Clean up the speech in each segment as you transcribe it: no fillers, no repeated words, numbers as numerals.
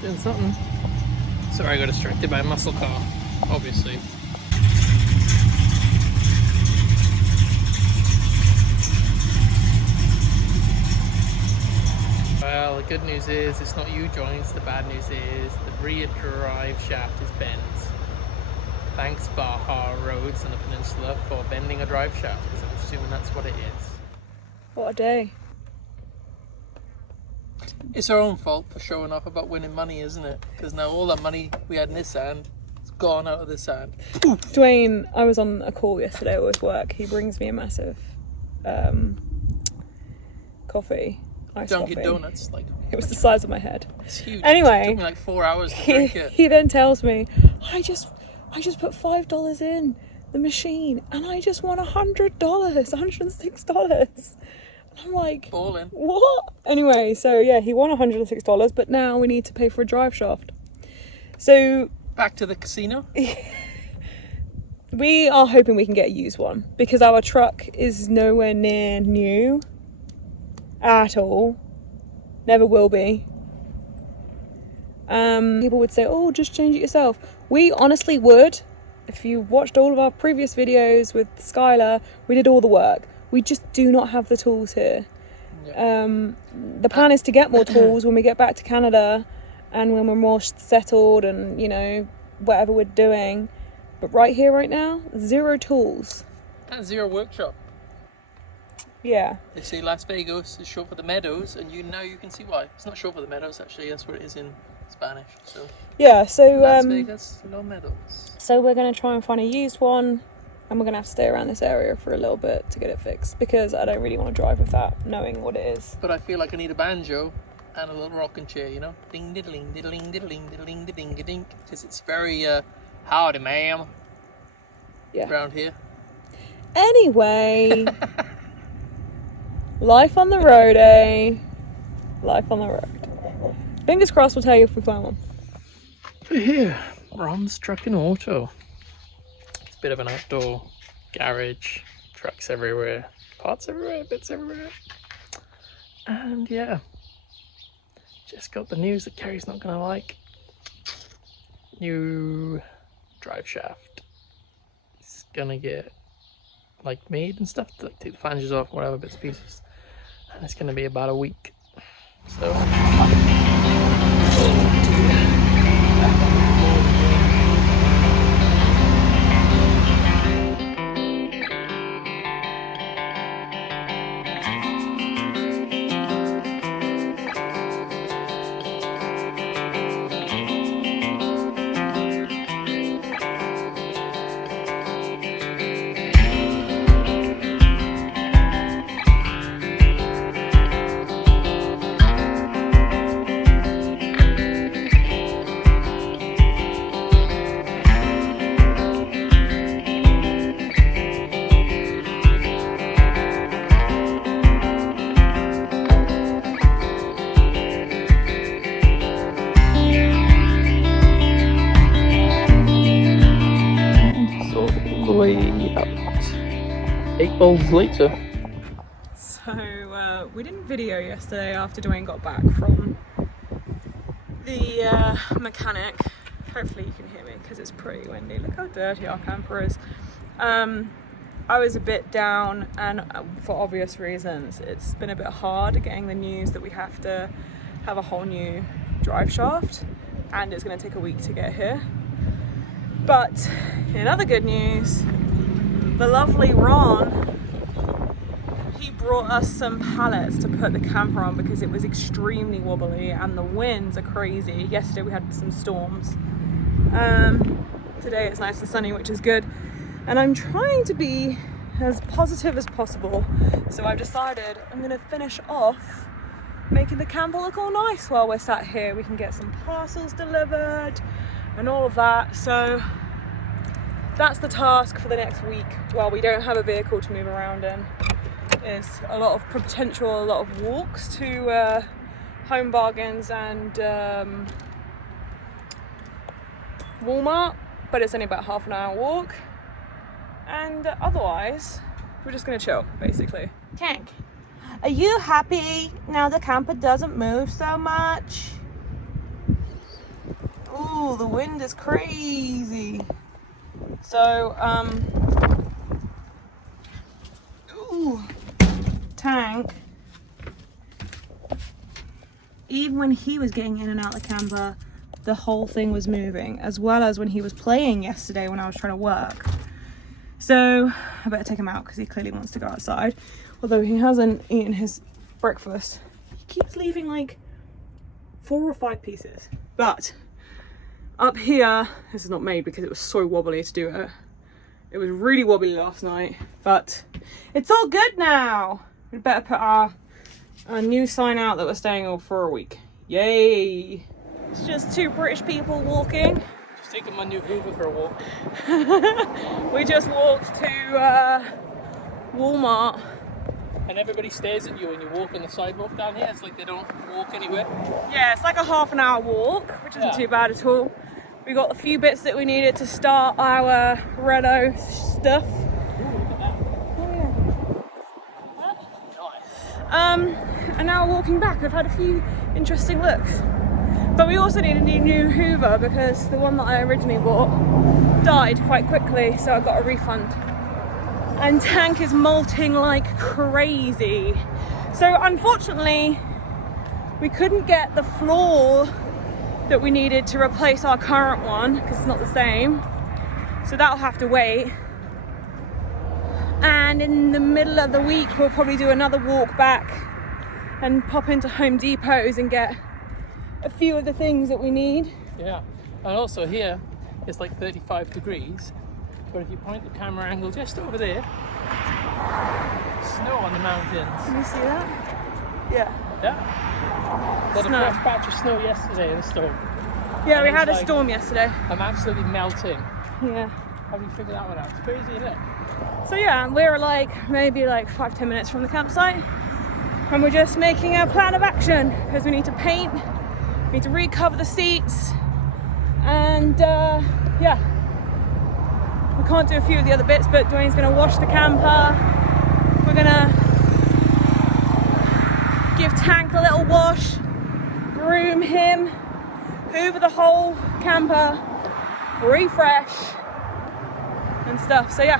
doing something. Sorry, I got distracted by a muscle car, obviously. Well, the good news is it's not U-joints. The bad news is the rear drive shaft is bent. Thanks Baja Roads and the Peninsula for bending a drive shaft, because I'm assuming that's what it is. What a day. It's our own fault for showing off about winning money, isn't it? Because now all that money we had in this hand is gone out of this hand. Dwayne, I was on a call yesterday with work. He brings me a massive coffee. Dunkin' Donuts, like it was the size of my head. It's huge. Anyway, it took me like 4 hours to drink it. He then tells me, I just put $5 in the machine and I just won $100, $106. I'm like, balling. What? Anyway, so yeah, he won $106, but now we need to pay for a drive shaft. So back to the casino. We are hoping we can get a used one because our truck is nowhere near new at all. Never will be. People would say, oh, just change it yourself. We honestly would. If you watched all of our previous videos with Skylar, we did all the work. We just do not have the tools here. Yep. The plan is to get more tools when we get back to Canada and when we're more settled and, you know, whatever we're doing. But right here, right now, 0 tools. And 0 workshop. Yeah. They say Las Vegas is short for the meadows, and now you can see why. It's not short for the meadows, actually. That's what it is in Spanish. So yeah, so Las Vegas, no meadows. So we're going to try and find a used one. And we're going to have to stay around this area for a little bit to get it fixed because I don't really want to drive with that, knowing what it is. But I feel like I need a banjo and a little rocking chair, you know? Ding, diddling, diddling, diddling, diddling, diddling, diddling. Because it's very, howdy, ma'am. Yeah. Around here. Anyway. Life on the road, eh? Life on the road. Fingers crossed we'll tell you if we find one. So here, Ron's Truck and Auto. Bit of an outdoor garage, trucks everywhere, parts everywhere, bits everywhere, and yeah, just got the news that Kerry's not gonna like. New drive shaft. It's gonna get like made and stuff, to like take the flanges off, whatever, bits and pieces, and it's gonna be about a week. So. Out. 8 balls later. So we didn't video yesterday after Dwayne got back from the mechanic. Hopefully you can hear me because it's pretty windy. Look how dirty our camper is. I was a bit down, and for obvious reasons it's been a bit hard getting the news that we have to have a whole new drive shaft and it's going to take a week to get here. But in other good news, the lovely Ron, he brought us some pallets to put the camper on because it was extremely wobbly and the winds are crazy. Yesterday we had some storms. Today it's nice and sunny, which is good. And I'm trying to be as positive as possible. So I've decided I'm going to finish off making the camper look all nice while we're sat here. We can get some parcels delivered and all of that. So that's the task for the next week while we don't have a vehicle to move around in. Is a lot of potential, a lot of walks to Home Bargains and Walmart, but it's only about half an hour walk. And otherwise, we're just gonna chill, basically. Tank, are you happy now the camper doesn't move so much? Ooh, the wind is crazy. So, ooh, Tank, even when he was getting in and out of the camper, the whole thing was moving, as well as when he was playing yesterday when I was trying to work. So I better take him out because he clearly wants to go outside. Although he hasn't eaten his breakfast. He keeps leaving like 4 or 5 pieces. But up here, this is not made because it was so wobbly to do it. It was really wobbly last night, but it's all good now. We better put our new sign out that we're staying over for a week. Yay! It's just 2 British people walking. Just taking my new Hoover for a walk. We just walked to Walmart. And everybody stares at you when you walk on the sidewalk down here. It's like they don't walk anywhere. Yeah, it's like a half an hour walk, which isn't too bad at all. We got the few bits that we needed to start our Renault stuff. Ooh, look at that. Oh yeah. Nice. And now walking back, I've had a few interesting looks. But we also need a new Hoover because the one that I originally bought died quite quickly, so I got a refund. And Tank is molting like crazy. So unfortunately, we couldn't get the floor that we needed to replace our current one because it's not the same. So that'll have to wait. And in the middle of the week, we'll probably do another walk back and pop into Home Depots and get a few of the things that we need. Yeah, and also here it's like 35 degrees, but if you point the camera angle just over there, snow on the mountains. Can you see that? Yeah. Yeah. Got a Snow. fresh patch of snow yesterday in the storm. Yeah, And we it's had a like, storm yesterday. I'm absolutely melting. Yeah. How do you figure that one out? It's crazy, isn't it? So yeah, we're like maybe like 5-10 minutes from the campsite, and we're just making a plan of action because we need to paint. We need to recover the seats, and yeah, we can't do a few of the other bits, but Dwayne's gonna wash the camper. We're gonna give Tank a little wash, groom him, hoover the whole camper, refresh and stuff. So yeah,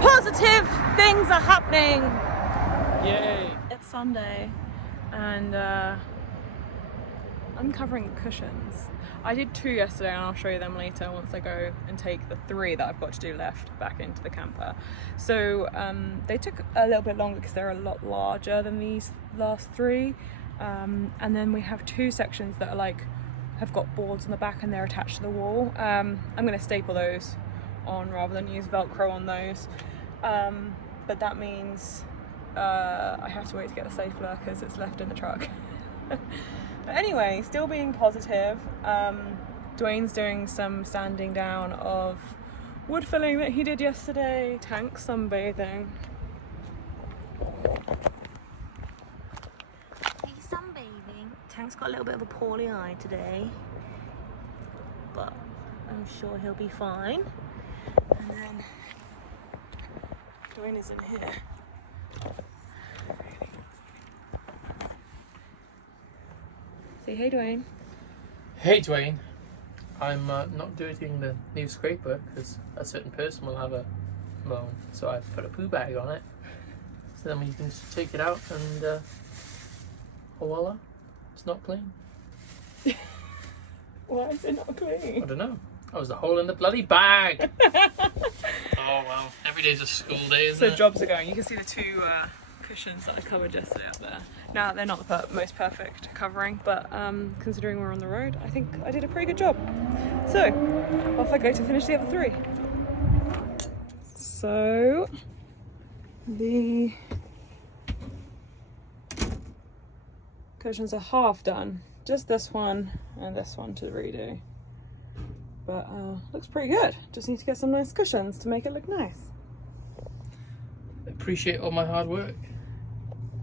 positive things are happening. Yay! It's Sunday and uncovering the cushions. I did 2 yesterday and I'll show you them later once I go and take the 3 that I've got to do left back into the camper. So they took a little bit longer because they're a lot larger than these last 3. And then we have 2 sections that are like have got boards on the back and they're attached to the wall. I'm going to staple those on rather than use Velcro on those. But that means I have to wait to get the stapler because it's left in the truck. But anyway, still being positive. Dwayne's doing some sanding down of wood filling that he did yesterday. Tank sunbathing. He's sunbathing. Tank's got a little bit of a poorly eye today, but I'm sure he'll be fine. And then Dwayne is in here. Say hey, Dwayne. Hey Dwayne, I'm not doing the new scraper because a certain person will have a moan, so I've put a poo bag on it. So then you can just take it out and oh voila, it's not clean. Why is it not clean? I don't know. That was the hole in the bloody bag. Oh well, every day's a school day, isn't So it? jobs are going. You can see the 2 cushions that I covered yesterday up there. Now they're not the most perfect covering, but considering we're on the road, I think I did a pretty good job. So off I go to finish the other 3. So the cushions are half done. Just this one and this one to redo. But looks pretty good. Just need to get some nice cushions to make it look nice. Appreciate all my hard work.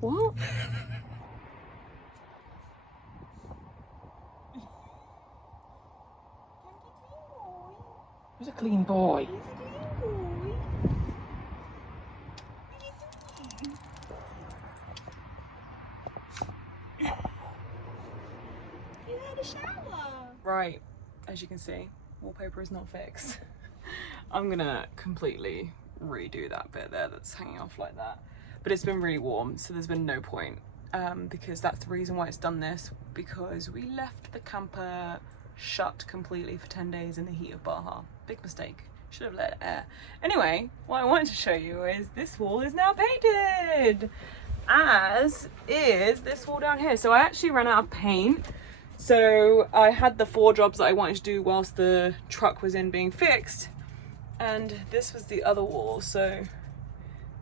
What? Who's a clean boy? you had a shower. Right, as you can see, wallpaper is not fixed. I'm gonna completely redo that bit there that's hanging off like that. But it's been really warm, so there's been no point, because that's the reason why it's done this, because we left the camper shut completely for 10 days in the heat of Baja. Big mistake. Should have let air. Anyway, what I wanted to show you is this wall is now painted, as is this wall down here. So I actually ran out of paint. So I had the 4 jobs that I wanted to do whilst the truck was in being fixed, and this was the other wall. So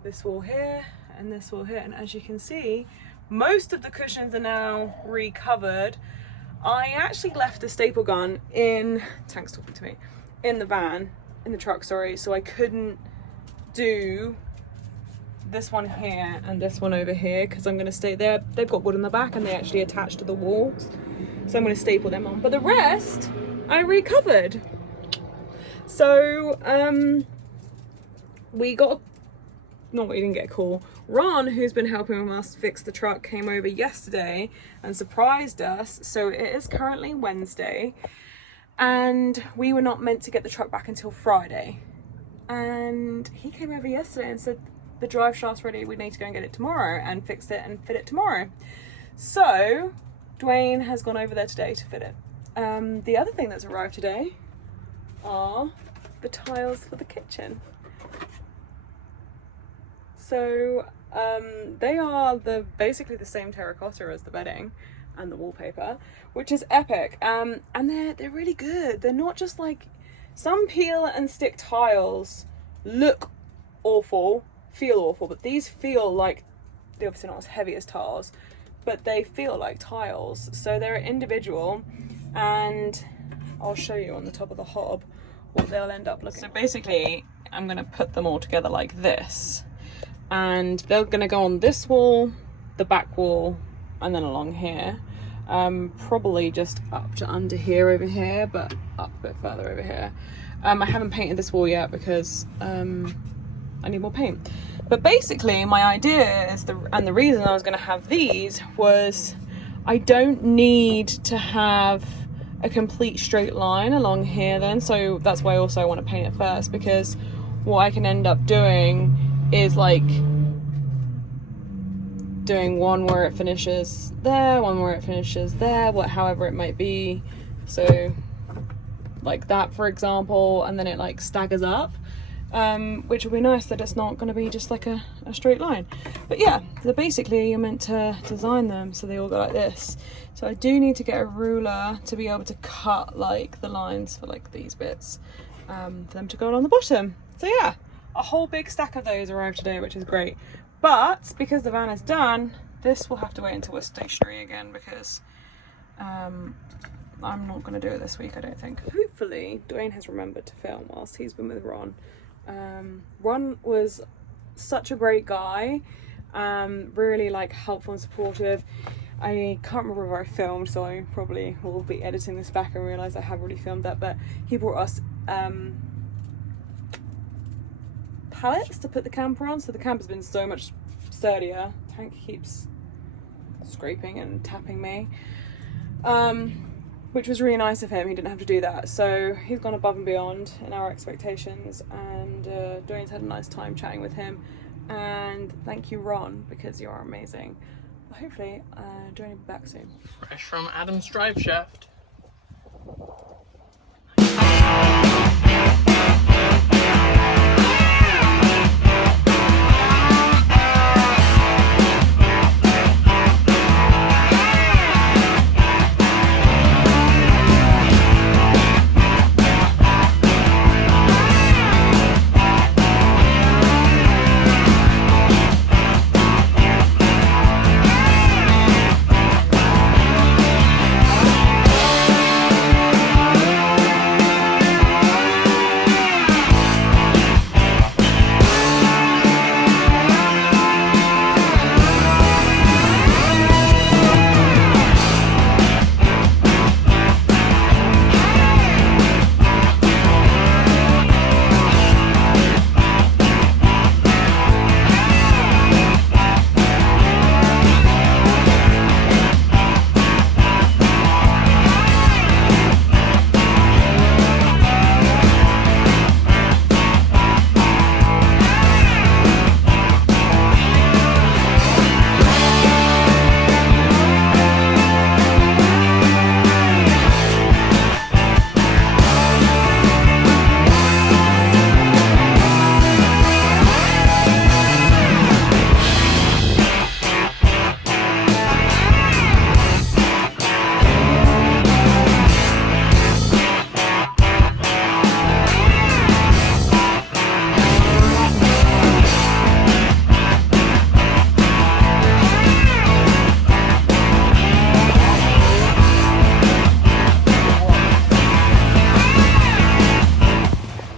this wall here and this wall here, and as you can see, most of the cushions are now recovered. I actually left the staple gun in, Tank's talking to me, in the van, in the truck, sorry, so I couldn't do this one here and this one over here because I'm going to stay there. They've got wood on the back and they actually attach to the walls, so I'm going to staple them on, but the rest I recovered. So we didn't get a call. Ron, who's been helping us fix the truck, came over yesterday and surprised us. So it is currently Wednesday and we were not meant to get the truck back until Friday. And he came over yesterday and said, the drive shaft's ready, we need to go and get it tomorrow and fix it and fit it tomorrow. So Dwayne has gone over there today to fit it. The other thing that's arrived today are the tiles for the kitchen. So they are basically the same terracotta as the bedding and the wallpaper, which is epic. And they're really good. They're not just like, some peel and stick tiles look awful, feel awful, but these feel like, they're obviously not as heavy as tiles, but they feel like tiles. So they're individual, and I'll show you on the top of the hob what they'll end up looking. So basically, I'm gonna put them all together like this, and they're gonna go on this wall, the back wall, and then along here. Probably just up to under here over here, but up a bit further over here. I haven't painted this wall yet because I need more paint. But basically my idea is, and the reason I was going to have these was, I don't need to have a complete straight line along here then, so that's why also I want to paint it first, because what I can end up doing is like doing one where it finishes there, one where it finishes there, however it might be. So like that, for example, and then it like staggers up, which will be nice that it's not going to be just like a straight line. But yeah, so basically you're meant to design them so they all go like this. So I do need to get a ruler to be able to cut like the lines for like these bits, for them to go along the bottom. So yeah, a whole big stack of those arrived today, which is great. But because the van is done, this will have to wait until we're stationary again, because I'm not going to do it this week, I don't think. Hopefully Dwayne has remembered to film whilst he's been with Ron. Ron was such a great guy, really like helpful and supportive. I can't remember where I filmed, so I probably will be editing this back and realise I have already filmed that, but he brought us pallets to put the camper on, so the camper's been so much sturdier. Tank keeps scraping and tapping me, which was really nice of him. He didn't have to do that, so he's gone above and beyond in our expectations, and Dwayne's had a nice time chatting with him. And thank you, Ron, because you are amazing. But hopefully Dwayne will be back soon. Fresh from Adam's drive shaft.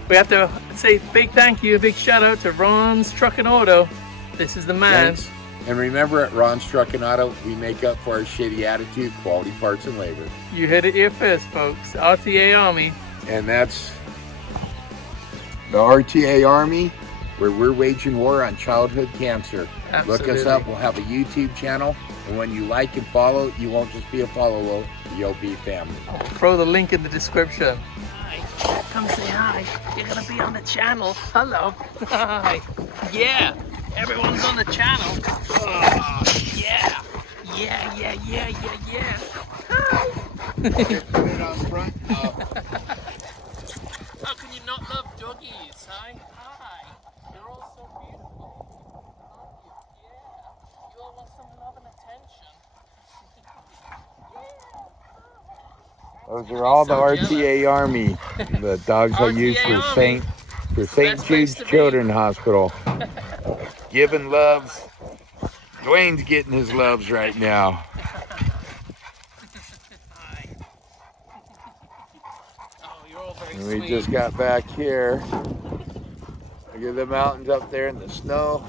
We have to say big thank you, a big shout out to Ron's Truck and Auto. This is the man. Thanks. And remember, at Ron's Truck and Auto, we make up for our shitty attitude, quality parts and labor. You heard it here first, folks. RTA Army. And that's the RTA Army, where we're waging war on childhood cancer. Absolutely. Look us up. We'll have a YouTube channel. And when you like and follow, you won't just be a follower, you'll be family. I'll throw the link in the description. Hi. Come say hi. You're going to be on the channel. Hello. Hi. Yeah. Everyone's on the channel. Oh, yeah. Yeah, yeah, yeah, yeah, yeah. Hi. Put it on front. How can you not love doggies? Hi. Hi. You're all so beautiful. Aren't you? Yeah. You all want some love and attention. Those are all the RTA Army. The dogs I use for RTA St. Jude's Children's Hospital. Giving loves. Dwayne's getting his loves right now. Hi. Oh, you're all very And sweet. we just got back here. Look at the mountains up there in the snow.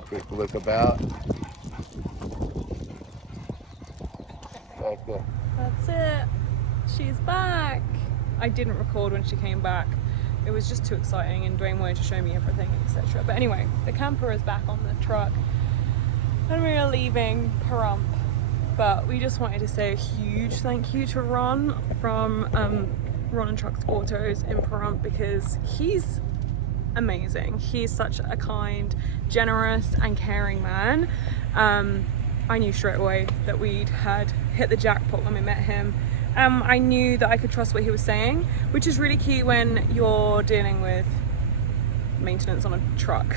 Quick look about. Back there. That's it. She's back. I didn't record when she came back. It was just too exciting and Dwayne wanted to show me everything, etc. But anyway, the camper is back on the truck and we are leaving Pahrump. But we just wanted to say a huge thank you to Ron from Ron and Trucks Autos in Pahrump, because he's amazing. He's such a kind, generous and caring man. I knew straight away that we'd had hit the jackpot when we met him. I knew that I could trust what he was saying, which is really key when you're dealing with maintenance on a truck.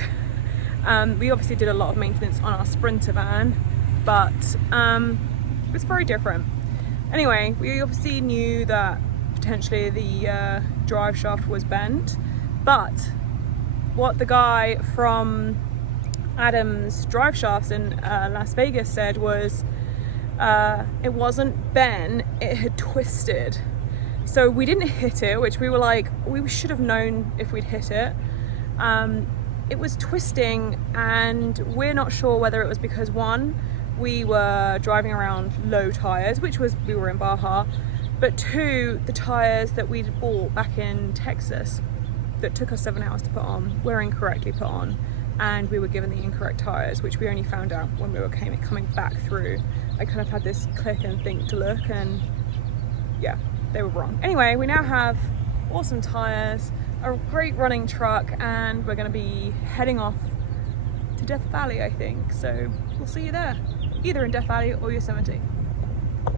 We obviously did a lot of maintenance on our Sprinter van, but it was very different. Anyway, we obviously knew that potentially the drive shaft was bent, but what the guy from Adam's Drive Shafts in Las Vegas said was it wasn't bent, it had twisted. So we didn't hit it, which we were like, we should have known if we'd hit it. It was twisting, and we're not sure whether it was because, one, we were driving around low tires, we were in Baja, but two, the tires that we'd bought back in Texas that took us 7 hours to put on were incorrectly put on, and we were given the incorrect tires, which we only found out when we were coming back through. I kind of had this click and think to look, and yeah, they were wrong. Anyway, we now have awesome tires, a great running truck, and we're going to be heading off to Death Valley, I think. So we'll see you there, either in Death Valley or Yosemite.